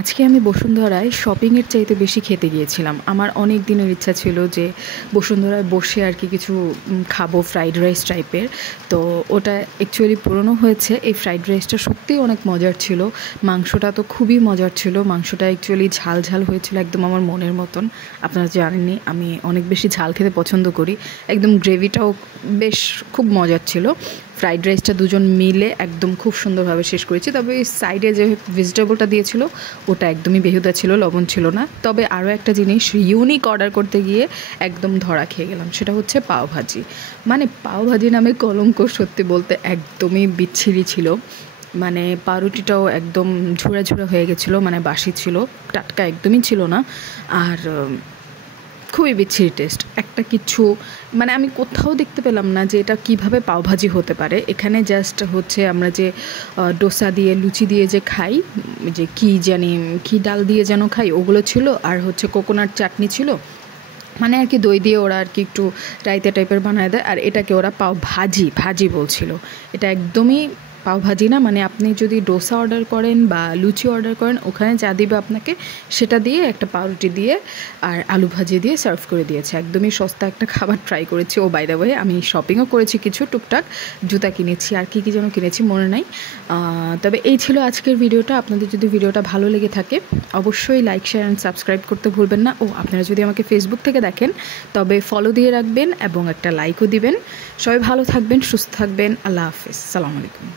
আজকে আমি বসুন্ধরায় শপিংয়ের চাইতে বেশি খেতে গিয়েছিলাম। আমার অনেক দিনের ইচ্ছা ছিল যে বসুন্ধরায় বসে আর কি কিছু খাবো, ফ্রাইড রাইস টাইপের। তো ওটা অ্যাকচুয়ালি পূরণও হয়েছে। এই ফ্রাইড রাইসটা সত্যিই অনেক মজার ছিল। মাংসটা তো খুবই মজার ছিল। মাংসটা অ্যাকচুয়ালি ঝাল ঝাল হয়েছিল, একদম আমার মনের মতন। আপনারা জানেননি আমি অনেক বেশি ঝাল খেতে পছন্দ করি। একদম গ্রেভিটাও বেশ খুব মজার ছিল। ফ্রাইড রাইসটা দুজন মিলে একদম খুব সুন্দরভাবে শেষ করেছি। তবে এই সাইডে যে ভেজিটেবলটা দিয়েছিল ওটা একদমই বেহুদা ছিল, লবণ ছিল না। তবে আরও একটা জিনিস ইউনিক অর্ডার করতে গিয়ে একদম ধরা খেয়ে গেলাম, সেটা হচ্ছে পাওভাজি। মানে পাওভাজি নামে কলঙ্ক, সত্যি বলতে একদমই বিচ্ছিরি ছিল। মানে পাউরুটিটাও একদম ঝুড়া ঝুড়া হয়ে গেছিলো, মানে বাসি ছিল, টাটকা একদমই ছিল না। আর খুবই বিচ্ছিরি টেস্ট, একটা কিছু মানে আমি কোথাও দেখতে পেলাম না যে এটা কিভাবে পাওভাজি হতে পারে। এখানে জাস্ট হচ্ছে আমরা যে ডোসা দিয়ে লুচি দিয়ে যে খাই, যে কী জানি কী ডাল দিয়ে যেন খাই, ওগুলো ছিল। আর হচ্ছে কোকোনাট চাটনি ছিল, মানে আর কি দই দিয়ে ওরা আর কি একটু রায়তা টাইপের বানায় দেয়। আর এটাকে ওরা ভাজি বলছিল। এটা একদমই পাওভাজি না। মানে আপনি যদি ডোসা অর্ডার করেন বা লুচি অর্ডার করেন, ওখানে যা দিবে আপনাকে সেটা দিয়ে একটা পাউরুটি দিয়ে আর আলু ভাজি দিয়ে সার্ভ করে দিয়েছে। একদমই সস্তা একটা খাবার ট্রাই করেছি। ও বাই দ্য ওয়ে আমি শপিংও করেছি কিছু টুকটাক, জুতা কিনেছি আর কী যেন কিনেছি মনে নাই। তবে এই ছিল আজকের ভিডিওটা। আপনাদের যদি ভিডিওটা ভালো লেগে থাকে অবশ্যই লাইক, শেয়ার অ্যান্ড সাবস্ক্রাইব করতে ভুলবেন না। ও আপনারা যদি আমাকে ফেসবুক থেকে দেখেন তবে ফলো দিয়ে রাখবেন এবং একটা লাইকও দিবেন। সবাই ভালো থাকবেন, সুস্থ থাকবেন। আল্লাহ হাফিজ, সালামু আলাইকুম।